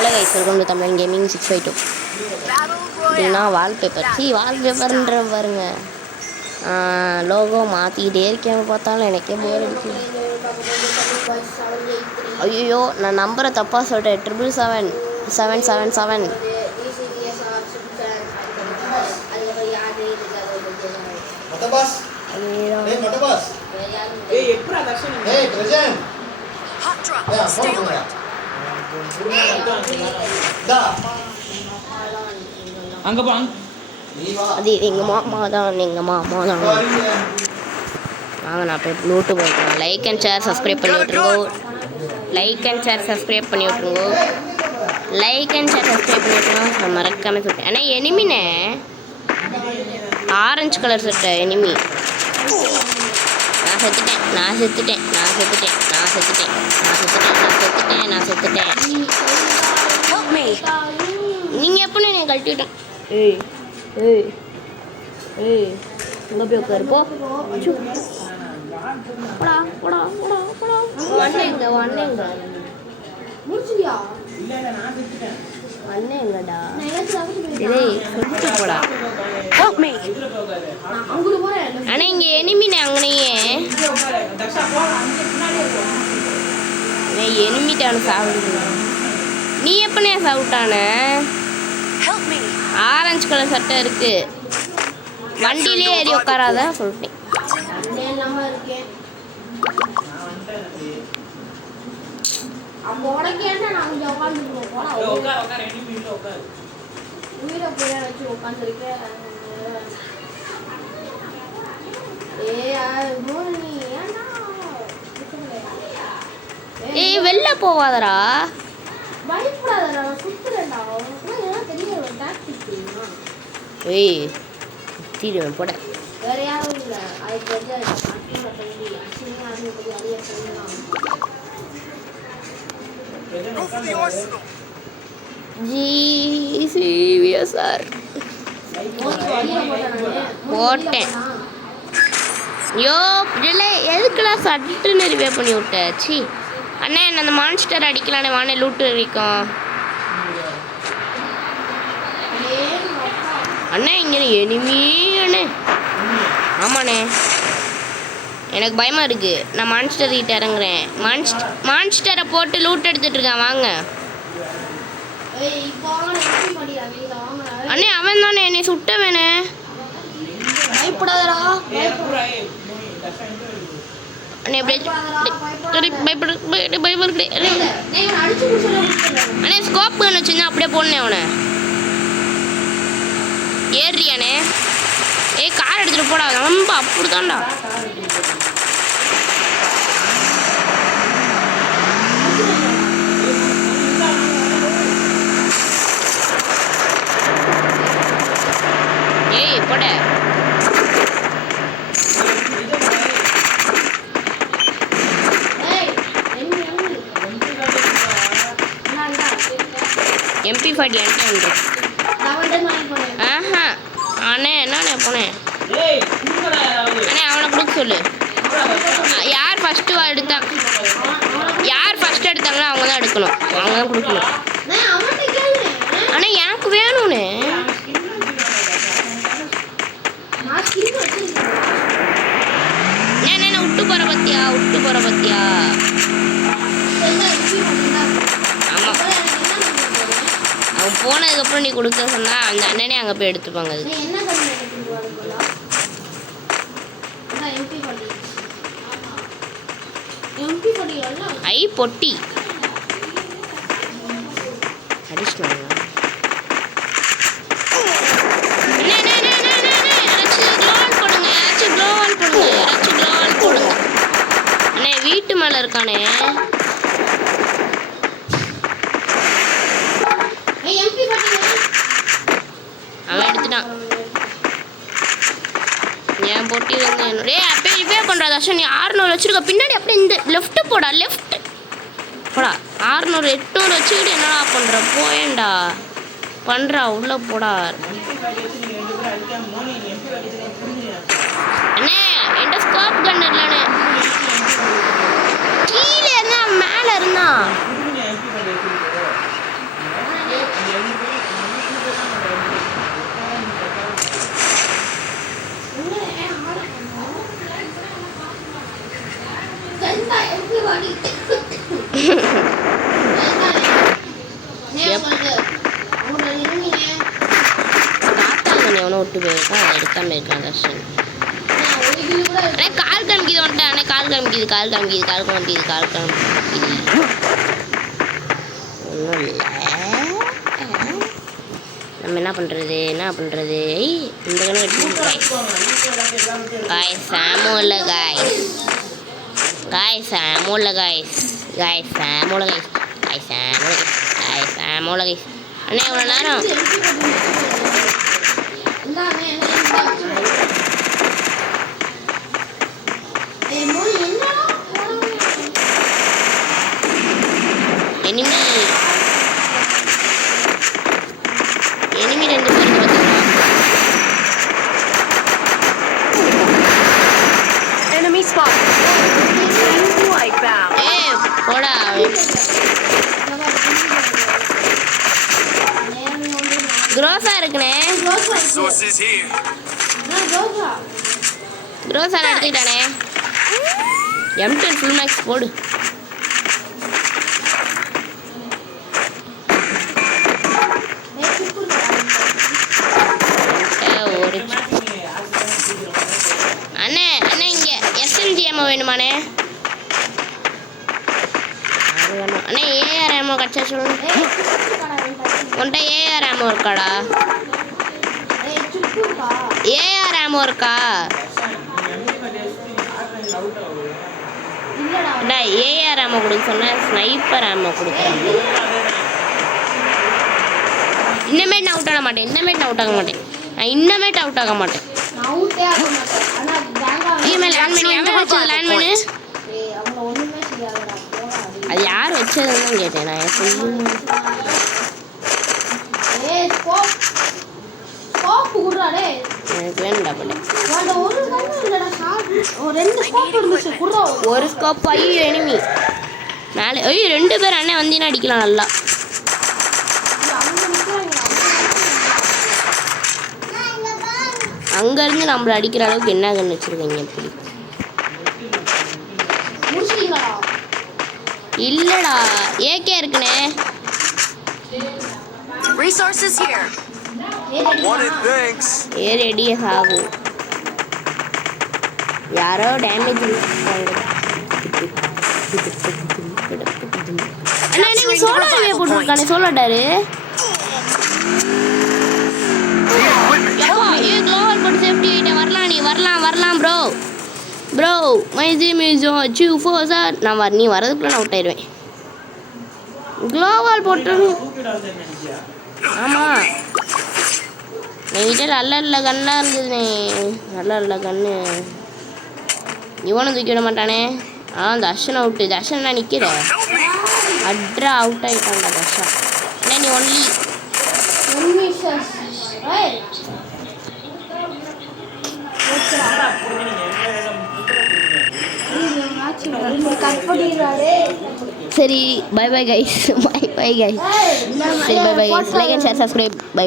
Hello guys, welcome to தமிழன் gaming 652. இதுனா wallpaper. வால்பேப்பர்ன்ற பாருங்க. லோகோ மாற்றிக்கிட்டே இருக்கேன், பார்த்தாலும் எனக்கே போர் அடிச்சு. ஐயோ, நான் நம்பரை தப்பாக சொல்கிறேன். 777 அது எங்கள் மாமா தான். வாங்க, நான் போய் ப்ளூட்டு போய்க்கலாம். லைக் அண்ட் ஷேர் சப்ஸ்கிரைப் பண்ணி விட்ருங்கோ. நான் மறக்காமல் சொல்லிட்டேன். ஆனால் எனிமினே ஆரஞ்சு கலர் சட்டை எனிமி. நான் செத்துட்டேன். நீங்கள் எப்போ என்னை கழட்டி விட்டேன்? ஏய் இங்கே போய் உட்காரு போ. அண்ணேங்கடா சொல்லிட்டு போடா. ஆனால் இங்கே எனிமினே அங்கனையே எனிமிட்டானு சாப்பிடுது. நீ எப்பனே சாப்பிட்டான? ஆரஞ்சு கலர் சட்டை இருக்கு, வண்டியிலே ஏறி உட்காராத சொல்லிட்டேன். ஏய், வெளில போவாதரா. ஏய், தீடுவேன் போட. GCVSR போட்டேன். யோ இல்லை, எதுக்குலாம் சட்டுன்னு ரிவே பண்ணி விட்டாச்சு. அண்ணே, என்ன அந்த மான்ஸ்டர் அடிக்கலானே, வானே லூட்டு அடிக்கும். அண்ணே, இங்கே எனிமி அண்ணே. ஆமாண்ணே, எனக்கு பயமாக இருக்குது. நான் மான்ஸ்டர் கிட்ட இறங்குறேன். மான்ஸ்டரை போட்டு லூட் எடுத்துகிட்டு இருக்கேன். வாங்க அண்ணே, அவன் தானே என்னை சுட்ட வேணே. பயப்படாதடா அண்ணே. பயப்படு அண்ணே. ஸ்கோப் கன் வச்சுருந்தா அப்படியே போடனே அவனை. ஏறியானே. கார் எடுத்துகிட்டு போடா. ரொம்ப அப்படிதான்டா. ஏய் போட. MP40 என்கிட்ட உண்டு. ஆஹா அண்ணே, என்னண்ணே போனேன் அண்ணே. அவனை கொடுக்க சொல்லு. யார் ஃபஸ்ட்டு எடுத்தாங்களோ அவங்க தான் எடுக்கணும். அவங்க தான் கொடுக்கணும். ஆனால் எனக்கு வேணும்னு. என்ன விட்டு போகிற பத்தியா. ஆமாம், அவன் போனதுக்கப்புறம் நீ கொடுக்க சொன்னால் அந்த அண்ணனே அங்கே போய் எடுத்துப்பாங்க. அது ஐ பொட்டி அடிச்சுட்டு போடுங்க. அண்ணே, வீட்டு மேலே இருக்கானே. அவன் எடுத்துட்டான். என் பொட்டி வந்து என்னோட அப்படியே ரிப்பேர் பண்ணுறா. தர்ஷன், நீ 600 வச்சுருக்க. பின்னாடி அப்படியே இந்த லெஃப்ட்டு போடா. 600 800 வச்சுக்கிட்டு என்னடா பண்ணுற? போயேண்டா பண்ணுறா, உள்ளே போடா. அண்ணே, என்கிட்ட ஸ்கோப் கன் இல்லைண்ணே. கீழே இருந்தா மேலே இருந்தான். விட்டு போயிருக்கோம், அதை எடுக்காமல் இருக்கலாம் தர்ஷன். அண்ணே கால் காமிக்குது வந்துட்டேன். அண்ணே கால் காமிக்குது ஒன்றும் இல்லை. நம்ம என்ன பண்ணுறது இந்த கணக்கு எடுத்து காய்ஸ் சாமோ இல்லை காய்ஸ் அண்ணே எவ்வளோ நேரம் எனிமி 2 பேருக்கு போடா குரோசா இருக்குண்ணே. குரோசா எடுத்துக்கிட்டானே. M10 ஃபுல் மேக்ஸ் போடு. அண்ணே இங்கே SMG அம்மா வேணுமாண்ணே? அது வேணும் அண்ணே. AR அம்மா கிடச்சா சொல்லுங்க. உன்ட்ட AR அம்மா இருக்காடா? AR அம்மா இருக்கா? AR அம்மா கொடுக்க சொன்ன ஸ்னைப்பர் அம்மா கொடுக்குறாங்க. இன்னமேட்டு அவுட் ஆக மாட்டேன். நான் இன்னமேட்டு அவுட் ஆக மாட்டேன். அது யார் வச்சதுன்னு கேட்டேன் நான். எனக்கு வேணும்டா பண்ண ஒரு ஸ்கோப். ஐயோ எனிமி மேலே. ஐயோ 2 பேர் அண்ணே வந்தீங்கன்னா அடிக்கலாம் நல்லா. அங்கேருந்து நம்மளை அடிக்கிற அளவுக்கு என்ன கன்று வச்சுருக்கீங்க? எப்படி இல்லைடா ஏகே இருக்குண்ணே. ரெடியே ஆகும். யாரோ டேமேஜ் அண்ணா நீங்கள் சோலாவே போட்டுருக்கானே. சோலாட்டாரு குளோபல் போட்டு சேஃப்டி ஆகிட்டேன். வரலாம் bro my gym is achieve for sir. நீ வரதுக்குள்ள நான் அவுட் ஆயிடுவேன். குளோபல் போட்டு ஆமாம் என்கிட்ட நல்ல கண்ணாக இருந்ததுண்ணே. நல்ல கண்ணு. இவனும் தூக்கி விட மாட்டானே. தர்ஷன் அவுட்டு. தர்ஷன் நான் நிற்கிறேன். அட்ரா அவுட் ஆகிட்டான்டா தர்ஷன். அண்ணே நீ ஒன்லி சரி பை கைஸ். சரி bye guys. Like and share subscribe. By.